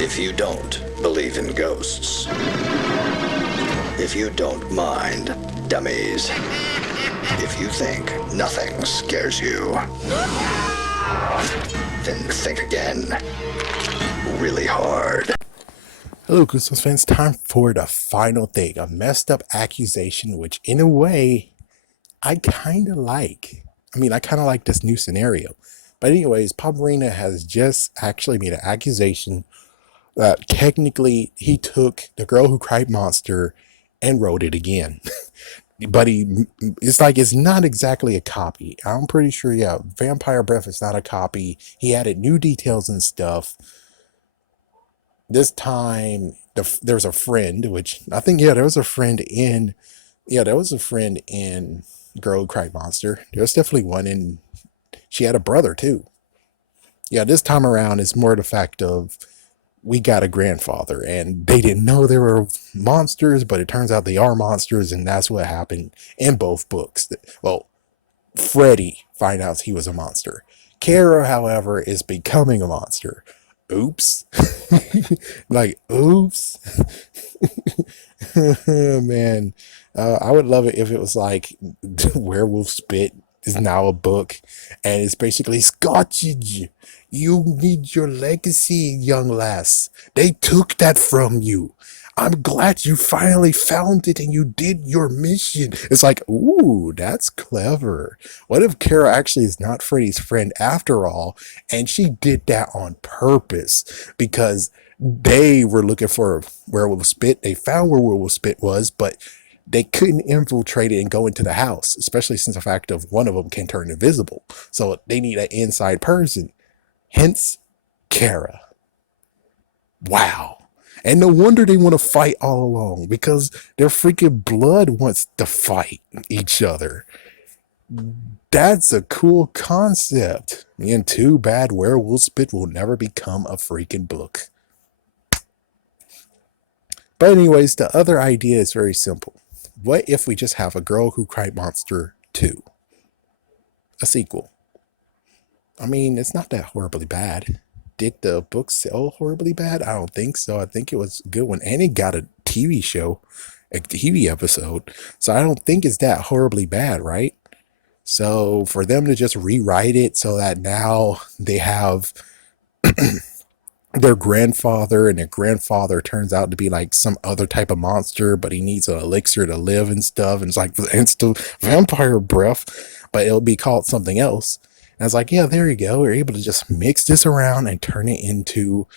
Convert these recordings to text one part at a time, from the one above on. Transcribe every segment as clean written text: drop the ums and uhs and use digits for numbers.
If you don't believe in ghosts, if you don't mind dummies, if you think nothing scares you, then think again, really hard. Hello, Goosebumps fans. Time for the final thing. A messed up accusation, which in a way, I kind of like. I kind of like this new scenario. But anyways, PopArena has just actually made an accusation that technically he took The Girl Who Cried Monster and wrote it again. But it's not exactly a copy. I'm pretty sure, yeah, Vampire Breath is not a copy. He added new details and stuff. This time there's a friend, which I think, yeah, there was a friend in Girl Who Cried Monster. There's definitely one in, she had a brother too. Yeah, this time around it's more the fact of we got a grandfather and they didn't know there were monsters, but it turns out they are monsters, and that's what happened in both books. Well, Freddy finds out he was a monster. Kara, however, is becoming a monster. Oops. Like, oops. Man, I would love it if it was like Werewolf Spit is now a book, and it's basically Scotchage. You need your legacy, young lass. They took that from you. I'm glad you finally found it and you did your mission. It's like, ooh, that's clever. What if Kara actually is not Freddy's friend after all, and she did that on purpose because they were looking for Werewolf Spit. They found where Werewolf Spit was, but they couldn't infiltrate it and go into the house, especially since the fact of one of them can turn invisible. So they need an inside person. Hence, Kara. Wow. And no wonder they want to fight all along, because their freaking blood wants to fight each other. That's a cool concept. And too bad Werewolf Spit will never become a freaking book. But anyways, the other idea is very simple. What if we just have A Girl Who Cried Monster 2? A sequel. It's not that horribly bad. Did the book sell horribly bad? I don't think so. I think it was a good one. And it got a TV show, a TV episode. So I don't think it's that horribly bad, right? So for them to just rewrite it so that now they have their grandfather, and their grandfather turns out to be like some other type of monster, but he needs an elixir to live and stuff. And it's like instant vampire breath, but it'll be called something else. And I was like, yeah, there you go. We're able to just mix this around and turn it into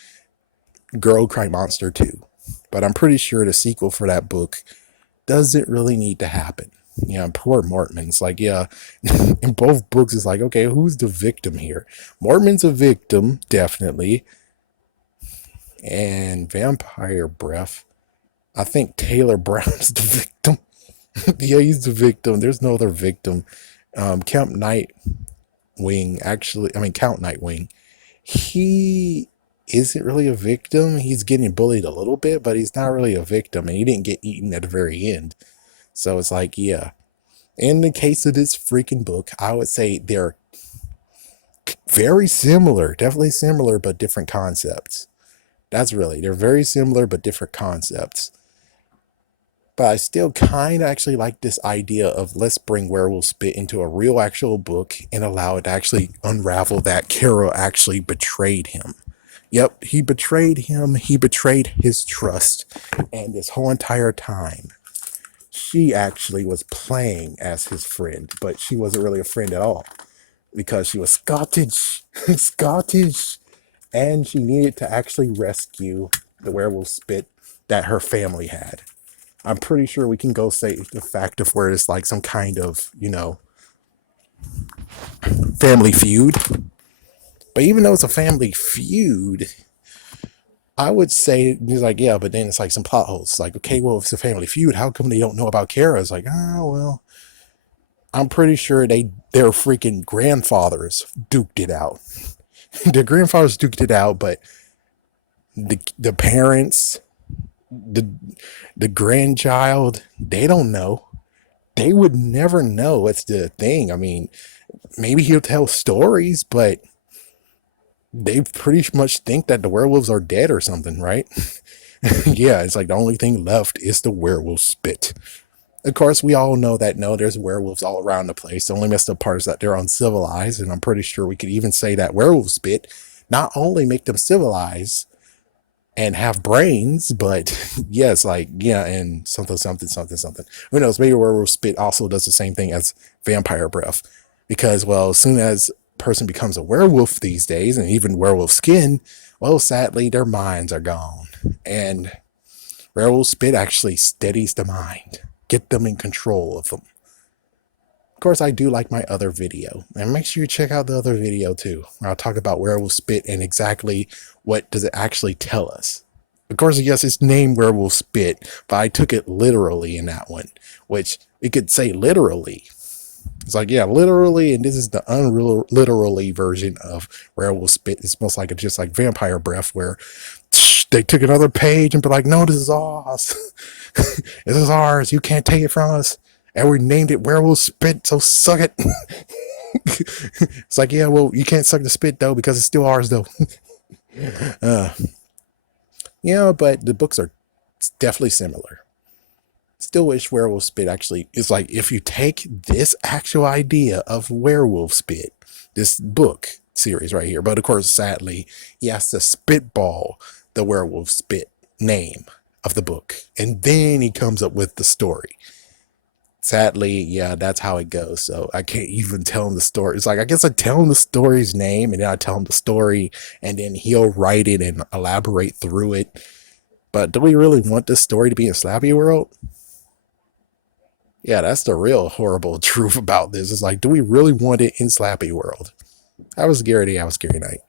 Girl Cry Monster 2. But I'm pretty sure the sequel for that book doesn't really need to happen. Yeah, poor Mortman's like, yeah, in both books, it's like, okay, who's the victim here? Mortman's a victim, definitely. And Vampire Breath, I think Taylor Brown's the victim. Yeah, he's the victim. There's no other victim. Count Nightwing, he isn't really a victim. He's getting bullied a little bit, but he's not really a victim, and he didn't get eaten at the very end. So it's like, yeah. In the case of this freaking book, I would say they're very similar, definitely similar, but different concepts. They're very similar, but different concepts. But I still kind of actually like this idea of let's bring Werewolf Spit into a real actual book and allow it to actually unravel that Kara actually betrayed him. Yep, he betrayed him. He betrayed his trust. And this whole entire time, she actually was playing as his friend, but she wasn't really a friend at all because she was Scottish. Scottish. And she needed to actually rescue the werewolf spit that her family had. I'm pretty sure we can go say the fact of where it's like some kind of, family feud. But even though it's a family feud, I would say it's like, yeah, but then it's like some plot holes. Like, okay, well, if it's a family feud, how come they don't know about Kara? It's like, oh, well, I'm pretty sure their freaking grandfathers duked it out. Their grandfathers duked it out, but the parents, the grandchild, they don't know. They would never know. It's the thing. Maybe he'll tell stories, but they pretty much think that the werewolves are dead or something, right? Yeah, it's like the only thing left is the werewolf spit. Of course, we all know that no, there's werewolves all around the place. The only messed up part is that they're uncivilized, and I'm pretty sure we could even say that werewolf spit not only make them civilized and have brains, but yes, like yeah, and something, something, something, something. Who knows? Maybe werewolf spit also does the same thing as vampire breath, because well, as soon as a person becomes a werewolf these days, and even werewolf skin, well, sadly, their minds are gone, and werewolf spit actually steadies the mind, get them in control of them. Of course, I do like my other video, and make sure you check out the other video too, where I'll talk about werewolf spit and exactly what does it actually tell us. Of course, yes, it's named werewolf spit, but I took it literally in that one, which it could say literally. It's like, yeah, literally, and this is the unliterally version of werewolf spit. It's most like just like vampire breath, where they took another page and be like, no, this is ours. This is ours. You can't take it from us. And we named it werewolf spit, so suck it. It's like, yeah, well, you can't suck the spit though, because it's still ours though. uh, yeah, but the books are definitely similar. Still wish werewolf spit actually is like, if you take this actual idea of werewolf spit, this book series right here, but of course, sadly, he has to spitball the werewolf spit name of the book, and then he comes up with the story. Sadly, yeah, that's how it goes. So I can't even tell him the story. It's like, I guess I tell him the story's name, and then I tell him the story, and then he'll write it and elaborate through it. But do we really want this story to be in Slappy World? Yeah, that's the real horrible truth about this. It's like, do we really want it in Slappy World? I was Garrity. I was Scary Night.